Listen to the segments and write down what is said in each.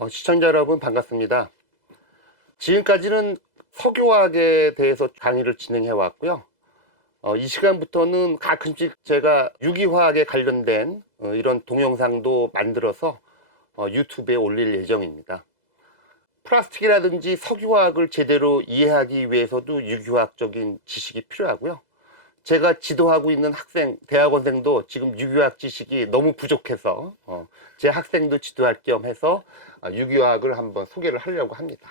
어, 시청자 여러분 반갑습니다. 지금까지는 석유화학에 대해서 강의를 진행해 왔고요. 어, 이 시간부터는 가끔씩 제가 유기화학에 관련된 어, 이런 동영상도 만들어서 어, 유튜브에 올릴 예정입니다. 플라스틱이라든지 석유화학을 제대로 이해하기 위해서도 유기화학적인 지식이 필요하고요. 제가 지도하고 있는 학생, 대학원생도 지금 유기화학 지식이 너무 부족해서 어, 제 학생도 지도할 겸 해서 아, 유기화학을 한번 소개를 하려고 합니다.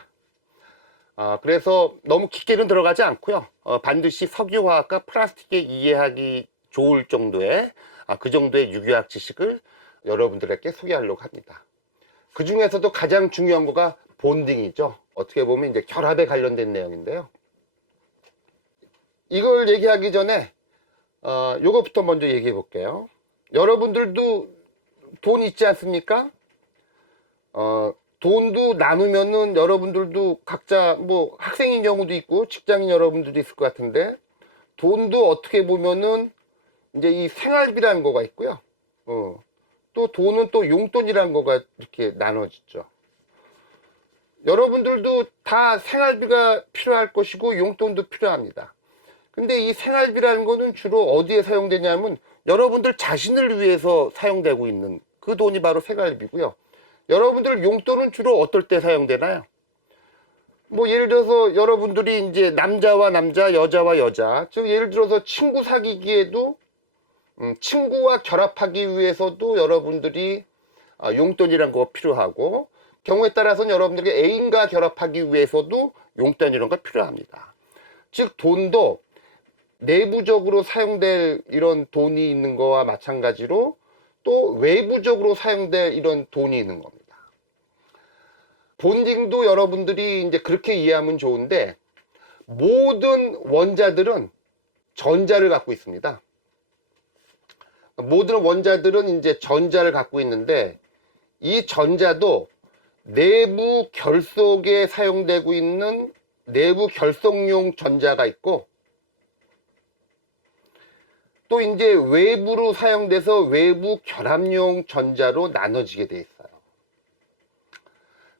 아, 그래서 너무 깊게는 들어가지 않고요. 어, 반드시 석유화학과 플라스틱에 이해하기 좋을 정도의 아, 그 정도의 유기화학 지식을 여러분들에게 소개하려고 합니다. 그 중에서도 가장 중요한 거가 본딩이죠. 어떻게 보면 이제 결합에 관련된 내용인데요. 이걸 얘기하기 전에 어, 요것부터 먼저 얘기해 볼게요. 여러분들도 돈 있지 않습니까? 어, 돈도 나누면은 여러분들도 각자 뭐 학생인 경우도 있고 직장인 여러분들도 있을 것 같은데 돈도 어떻게 보면은 이제 이 생활비라는 거가 있고요. 어, 또 돈은 또 용돈이라는 거가 이렇게 나눠지죠. 여러분들도 다 생활비가 필요할 것이고 용돈도 필요합니다. 근데 이 생활비라는 거는 주로 어디에 사용되냐면 여러분들 자신을 위해서 사용되고 있는 그 돈이 바로 생활비고요. 여러분들 용돈은 주로 어떨 때 사용되나요? 뭐 예를 들어서 여러분들이 이제 남자와 남자, 여자와 여자, 즉 예를 들어서 친구 사귀기에도 음, 친구와 결합하기 위해서도 여러분들이 아, 용돈이란 거 필요하고 경우에 따라서는 여러분들에게 애인과 결합하기 위해서도 용돈 이런 거 필요합니다. 즉 돈도 내부적으로 사용될 이런 돈이 있는 거와 마찬가지로 또 외부적으로 사용될 이런 돈이 있는 겁니다. 본딩도 여러분들이 이제 그렇게 이해하면 좋은데 모든 원자들은 전자를 갖고 있습니다. 모든 원자들은 이제 전자를 갖고 있는데 이 전자도 내부 결속에 사용되고 있는 내부 결속용 전자가 있고 또 이제 외부로 사용돼서 외부 결합용 전자로 나눠지게 돼 있어요.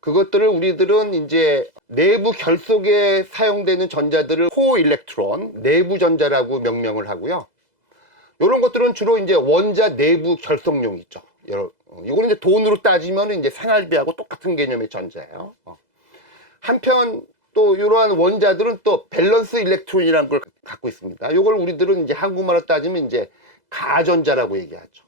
그것들을 우리들은 이제 내부 결속에 사용되는 전자들을 코일렉트론, 내부 전자라고 명명을 하고요. 이런 것들은 주로 이제 원자 내부 결속용이죠. 여러- 어, 이거는 이제 돈으로 따지면 이제 생활비하고 똑같은 개념의 전자예요. 어. 한편 또 이러한 원자들은 또 밸런스 일렉트론이라는 걸 갖고 있습니다. 이걸 우리들은 이제 한국말로 따지면 이제 가전자라고 얘기하죠.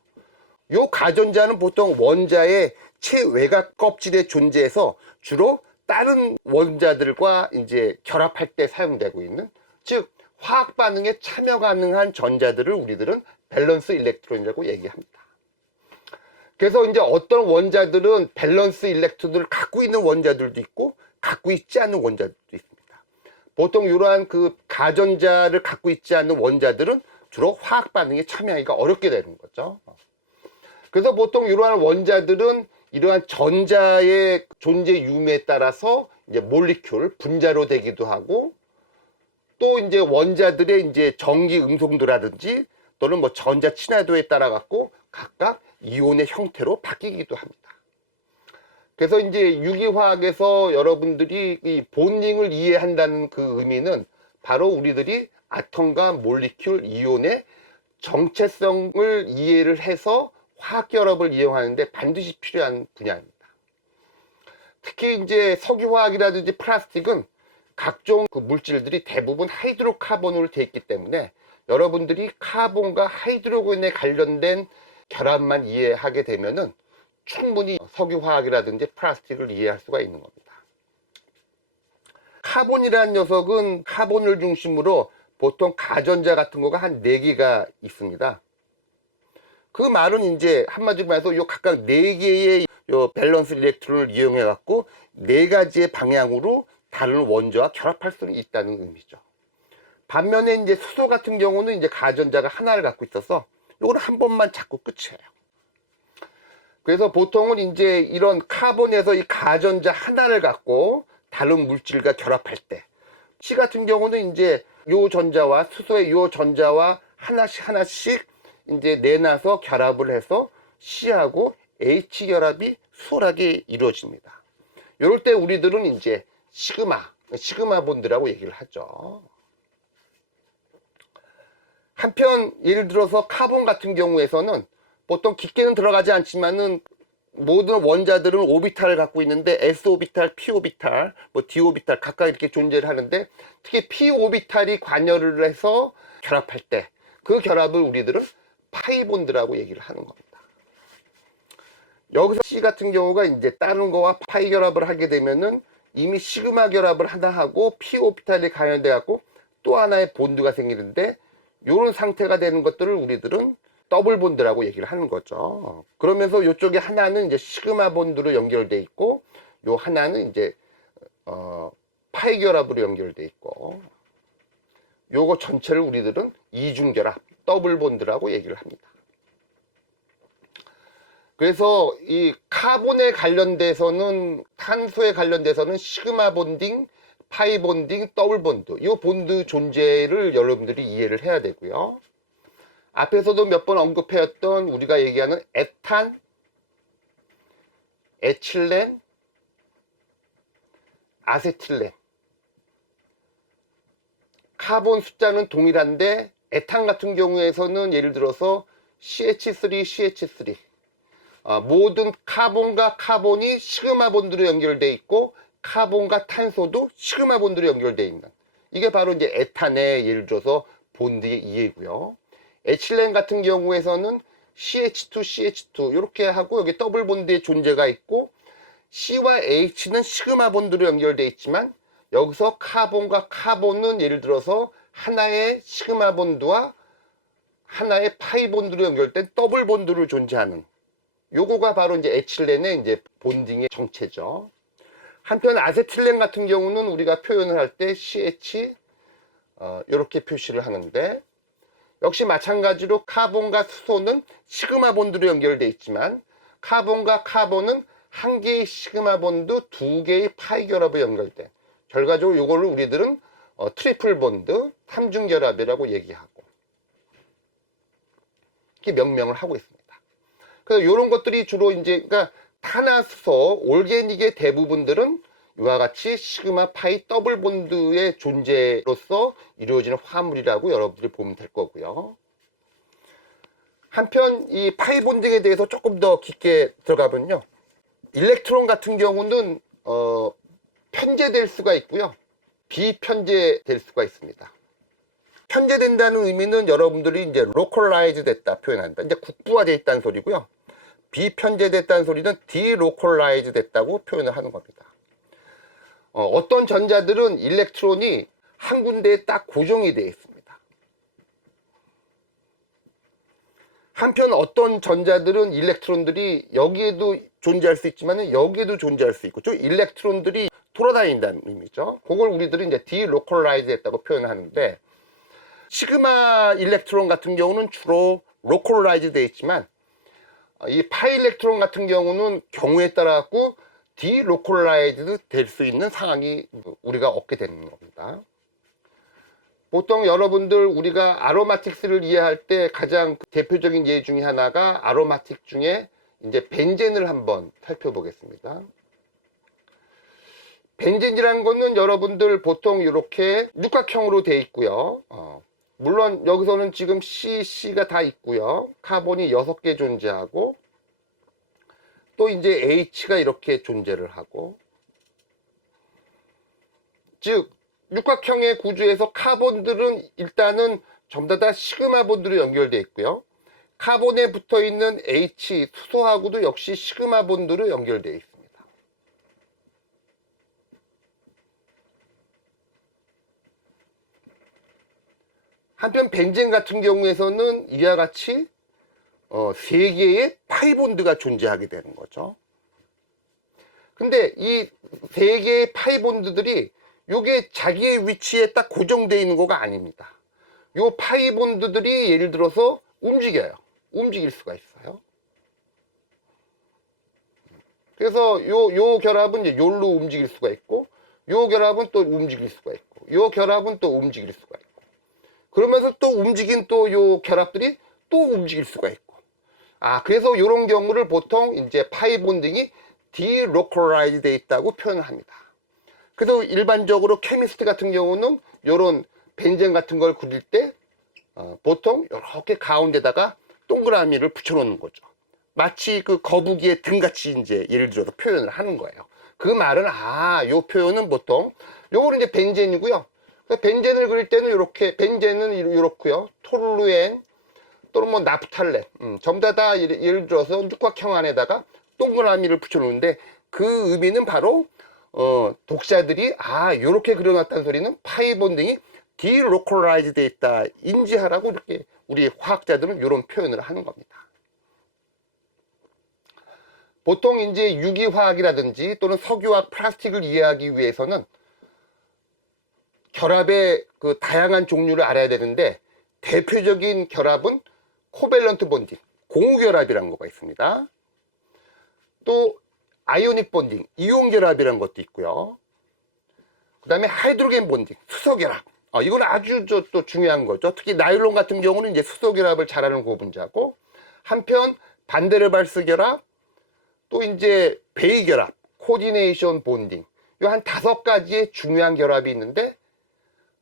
요 가전자는 보통 원자의 최외곽 껍질에 존재해서 주로 다른 원자들과 이제 결합할 때 사용되고 있는 즉 화학 반응에 참여 가능한 전자들을 우리들은 밸런스 일렉트론이라고 얘기합니다. 그래서 이제 어떤 원자들은 밸런스 일렉트론을 갖고 있는 원자들도 있고 갖고 있지 않는 원자들도 있습니다. 보통 이러한 그 가전자를 갖고 있지 않는 원자들은 주로 화학 반응에 참여하기가 어렵게 되는 거죠. 그래서 보통 이러한 원자들은 이러한 전자의 존재 유무에 따라서 이제 몰리큘 분자로 되기도 하고 또 이제 원자들의 이제 전기 음송도라든지 또는 뭐 전자 친화도에 따라 갖고 각각 이온의 형태로 바뀌기도 합니다. 그래서 이제 유기화학에서 여러분들이 이 본능을 이해한다는 그 의미는 바로 우리들이 아톰과 몰리큘 이온의 정체성을 이해를 해서 화학 결합을 이용하는데 반드시 필요한 분야입니다. 특히 이제 석유화학이라든지 플라스틱은 각종 그 물질들이 대부분 하이드로카본으로 되어 있기 때문에 여러분들이 카본과 하이드로겐에 관련된 결합만 이해하게 되면은 충분히 석유화학이라든지 플라스틱을 이해할 수가 있는 겁니다. 카본이라는 녀석은 카본을 중심으로 보통 가전자 같은 거가 한 4개가 있습니다. 그 말은 이제 한마디로 말해서 요 각각 4개의 요 밸런스 일렉트론을 이용해 갖고 네 가지의 방향으로 다른 원자와 결합할 수 있다는 의미죠. 반면에 이제 수소 같은 경우는 이제 가전자가 하나를 갖고 있어서 요거는 한 번만 잡고 끝이에요. 그래서 보통은 이제 이런 카본에서 이 가전자 하나를 갖고 다른 물질과 결합할 때, 시 같은 경우는 이제 요 전자와 수소의 요 전자와 하나씩 하나씩 이제 내놔서 결합을 해서 C하고 H 결합이 수월하게 이루어집니다. 이럴 때 우리들은 이제 시그마, 시그마 본드라고 얘기를 하죠. 한편 예를 들어서 카본 같은 경우에서는 보통 깊게는 들어가지 않지만은 모든 원자들은 오비탈을 갖고 있는데 s 오비탈, p 오비탈, 뭐 d 오비탈 각각 이렇게 존재를 하는데 특히 p 오비탈이 관여를 해서 결합할 때 그 결합을 우리들은 파이본드라고 얘기를 하는 겁니다. 여기서 C 같은 경우가 이제 다른 거와 파이 결합을 하게 되면은 이미 시그마 결합을 하나 하고 p 오비탈이 관여돼 갖고 또 하나의 본드가 생기는데 이런 상태가 되는 것들을 우리들은 더블 본드라고 얘기를 하는 거죠. 그러면서 이쪽에 하나는 이제 시그마 본드로 연결돼 있고 요 하나는 이제 어, 파이 결합으로 연결돼 있고 요거 전체를 우리들은 이중 결합 더블 본드라고 얘기를 합니다. 그래서 이 카본에 관련돼서는 탄소에 관련돼서는 시그마 본딩, 파이 본딩, 더블 본드 이 본드 존재를 여러분들이 이해를 해야 되고요. 앞에서도 몇 번 언급해왔던 우리가 얘기하는 에탄, 에틸렌, 아세틸렌. 카본 숫자는 동일한데 에탄 같은 경우에서는 예를 들어서 CH3, CH3 어, 모든 카본과 카본이 시그마 본드로 연결돼 있고 카본과 탄소도 시그마 본드로 연결돼 있는. 이게 바로 이제 에탄의 예를 들어서 본드의 이해고요. 에틸렌 같은 경우에서는 CH2, CH2 이렇게 하고 여기 더블 본드의 존재가 있고 C와 H는 시그마 본드로 연결돼 있지만 여기서 카본과 카본은 예를 들어서 하나의 시그마 본드와 하나의 파이 본드로 연결된 더블 본드로 존재하는 요거가 바로 이제 에틸렌의 이제 본딩의 정체죠. 한편 아세틸렌 같은 경우는 우리가 표현을 할 때 CH 어, 이렇게 표시를 하는데 역시 마찬가지로 카본과 수소는 시그마 본드로 연결되어 있지만 카본과 카본은 한 개의 시그마 본드, 두 개의 파이 결합에 연결돼. 결과적으로 이걸로 우리들은 어, 트리플 본드, 삼중 결합이라고 얘기하고 이렇게 명명을 하고 있습니다. 그래서 이런 것들이 주로 이제 그러니까 탄화수소, 올게닉의 대부분들은 이와 같이 시그마 파이 더블 본드의 존재로서 이루어지는 화물이라고 여러분들이 보면 될 거고요. 한편 이 파이 본딩에 대해서 조금 더 깊게 들어가면요. 일렉트론 같은 경우는 어, 편제될 수가 있고요. 비편제될 수가 있습니다. 편제된다는 의미는 여러분들이 이제 로컬라이즈 됐다 표현한다. 이제 국부화되어 있다는 소리고요. 비편제됐다는 소리는 디로컬라이즈 됐다고 표현을 하는 겁니다. 어, 떤 전자들은 일렉트론이 한 군데에 딱 고정이 되어 있습니다. 한편 어떤 전자들은 일렉트론들이 여기에도 존재할 수 있지만 여기에도 존재할 수 있고 저 일렉트론들이 돌아다닌다는 의미죠. 그걸 우리들이 이제 디로컬라이즈 했다고 표현하는데 시그마 일렉트론 같은 경우는 주로 로컬라이즈 되어 있지만 이 파일렉트론 같은 경우는 경우에 따라 갖고 디로컬라이즈 될 수 있는 상황이 우리가 얻게 되는 겁니다. 보통 여러분들 우리가 아로마틱스를 이해할 때 가장 대표적인 예 중에 하나가 아로마틱 중에 이제 벤젠을 한번 살펴보겠습니다. 벤젠이라는 거는 여러분들 보통 이렇게 육각형으로 되어 있고요. 어, 물론 여기서는 지금 C, C가 다 있고요. 카본이 6개 존재하고 또 이제 H가 이렇게 존재를 하고 즉 육각형의 구조에서 카본들은 일단은 전부 다 시그마 본드로 연결되어 있고요. 카본에 붙어 있는 H 수소하고도 역시 시그마 본드로 연결되어 있습니다. 한편 벤젠 같은 경우에서는 이와 같이 어, 세 개의 파이본드가 존재하게 되는 거죠. 근데 이 세 개의 파이본드들이 요게 자기의 위치에 딱 고정되어 있는 거가 아닙니다. 요 파이본드들이 예를 들어서 움직여요. 움직일 수가 있어요. 그래서 요, 요 결합은 이제 요로 움직일 수가 있고, 요 결합은 또 움직일 수가 있고, 요 결합은 또 움직일 수가 있고, 그러면서 또 움직인 또 요 결합들이 또 움직일 수가 있고, 아, 그래서 이런 경우를 보통 이제 파이 본딩이 디로컬라이즈 돼 있다고 표현을 합니다. 그래서 일반적으로 케미스트 같은 경우는 요런 벤젠 같은 걸 그릴 때 어, 보통 이렇게 가운데다가 동그라미를 붙여놓는 거죠. 마치 그 거북이의 등같이 이제 예를 들어서 표현을 하는 거예요. 그 말은 아, 요 표현은 보통 요거는 이제 벤젠이고요. 벤젠을 그릴 때는 이렇게 벤젠은 이렇고요. 토르엔 또는 뭐 나프탈렌 음, 전부 다, 다 예를, 예를 들어서 육각형 안에다가 동그라미를 붙여놓는데 그 의미는 바로 어, 독자들이 아 요렇게 그려놨다는 소리는 파이 본딩이 디로컬라이즈 돼 있다 인지하라고 이렇게 우리 화학자들은 이런 표현을 하는 겁니다. 보통 이제 유기화학이라든지 또는 석유화학 플라스틱을 이해하기 위해서는 결합의 그 다양한 종류를 알아야 되는데 대표적인 결합은 코밸런트 본딩, 공유결합이라는 거가 있습니다. 또 아이오닉 본딩, 이온 결합이라는 것도 있고요. 그 다음에 하이드로겐 본딩, 수소 결합. 어, 이건 아주 저, 또 중요한 거죠. 특히 나일론 같은 경우는 이제 수소 결합을 잘하는 고분자고, 한편 반데르발스 결합, 또 이제 베이 결합, 코디네이션 본딩. 요 한 다섯 가지의 중요한 결합이 있는데,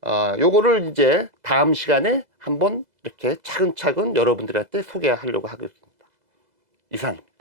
어, 요거를 이제 다음 시간에 한번 이렇게 차근차근 여러분들한테 소개하려고 하겠습니다. 이상입니다.